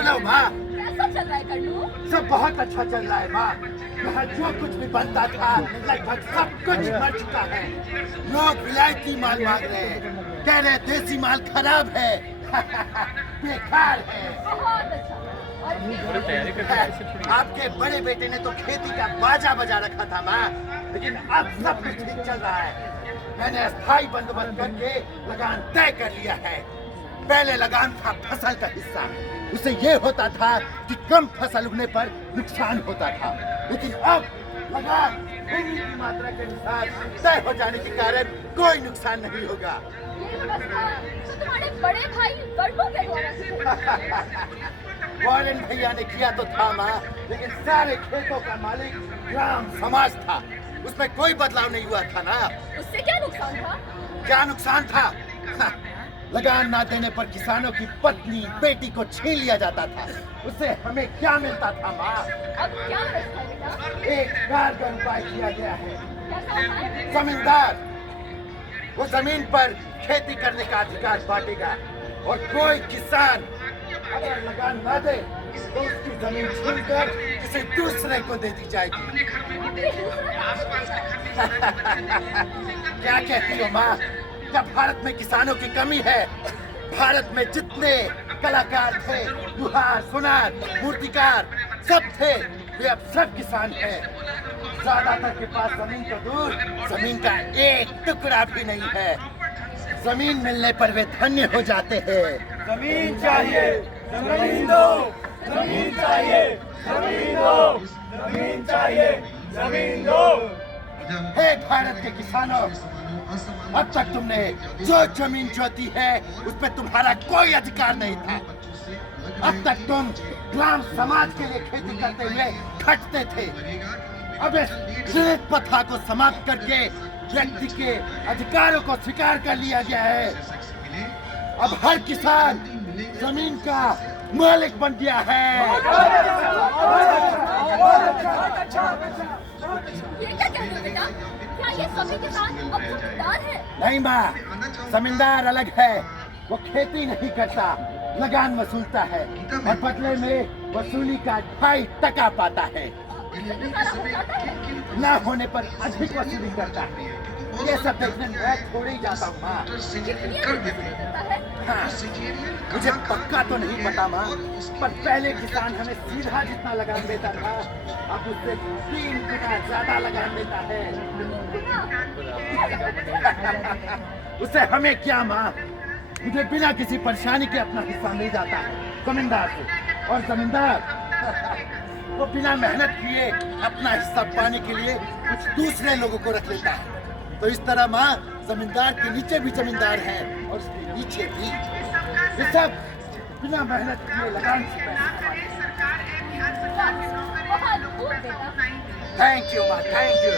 बोलो माँ। कैसा चल रहा है कन्नू? सब बहुत अच्छा चल रहा है माँ। यहाँ जो कुछ भी बनता था लगभग सब कुछ मर चुका है। लोग विलायती माल मांग रहे हैं, कह रहे देसी माल खराब है। बेकार है। बहुत अच्छा। आपके बड़े बेटे ने तो खेती का बाजा बजा रखा था माँ, लेकिन अब सब कुछ ठीक चल रहा है। मैंने अस्थायी बंदोबस्त करके लगान तय कर लिया है। पहले लगान था फसल का हिस्सा, उससे ये होता था कि कम फसल उगने पर नुकसान होता था, लेकिन अब लगान भूमि की मात्रा के अनुसार तय हो जाने के कारण कोई नुकसान नहीं होगा। ये व्यवस्था तो तुम्हारे बड़े भाई वर्गों के द्वारा की गई। वॉरेन भैया ने किया तो था माँ, लेकिन सारे खेतों का मालिक ग्राम समाज था, उसमें कोई बदलाव नहीं हुआ था ना। उससे क्या नुकसान था? क्या नुकसान था? लगान ना देने पर किसानों की पत्नी बेटी को छीन लिया जाता था, उससे हमें क्या मिलता था माँ? अब क्या व्यवस्था है बेटा? एक कारगर उपाय किया गया है। कैसा उपाय? जमींदार वो जमीन पर खेती करने का अधिकार बांटेगा, और कोई किसान अगर लगान ना दे तो उसकी जमीन छीनकर किसी दूसरे को दे दी जाएगी। ये दूसरा क्या कहती हो माँ? क्या भारत में किसानों की कमी है? भारत में जितने कलाकार थे, लुहार, सुनार, मूर्तिकार सब थे, वे अब सब किसान हैं। ज्यादातर के पास जमीन तो दूर, जमीन का एक टुकड़ा भी नहीं है। जमीन मिलने पर वे धन्य हो जाते हैं। जमीन चाहिए, जमीन दो, जमीन चाहिए, जमीन दो, जमीन चाहिए, जमीन दो। हे भारत के किसानों, अब तक तुमने जो जमीन जोती है उस पर तुम्हारा कोई अधिकार नहीं था। अब तक तुम ग्राम समाज के लिए खेती करते हुए खटते थे। अब इस घृणित प्रथा को समाप्त करके व्यक्ति के अधिकारों को स्वीकार कर लिया गया है। अब हर किसान जमीन का मालिक बन गया है। ये क्या कहते हो बेटा? क्या ये सभी किसान अब जमींदार हैं? नहीं माँ, जमींदार अलग है। वो खेती नहीं करता, लगान वसूलता है और बदले में वसूली का 2.5% पाता है। इससे सारा हो जाता है। ना होने पर अधिक वसूली करता है। ये सब देखने मैं छोड़ ही जाता हूँ माँ। कितनी अधिक वसूली करता है? हाँ, मुझे पक्का तो नहीं पता माँ, पर पहले किसान हमें सीधा जितना लगान देता था, अब उससे 3 गुना ज्यादा लगान देता है। उससे हमें क्या माँ? मुझे बिना किसी परेशानी के अपना हिस्सा मिल जाता है जमींदार से, और जमींदार वो बिना मेहनत किए अपना हिस्सा पाने के लिए कुछ दूसरे लोगों को रख लेता है। तो इस तरह माँ, जमींदार के नीचे भी जमींदार हैं और उसके नीचे भी। ये सब बिना मेहनत किए लगान से पैसे कमाते हैं। बहुत खूब बेटा। थैंक यू माँ, थैंक यू।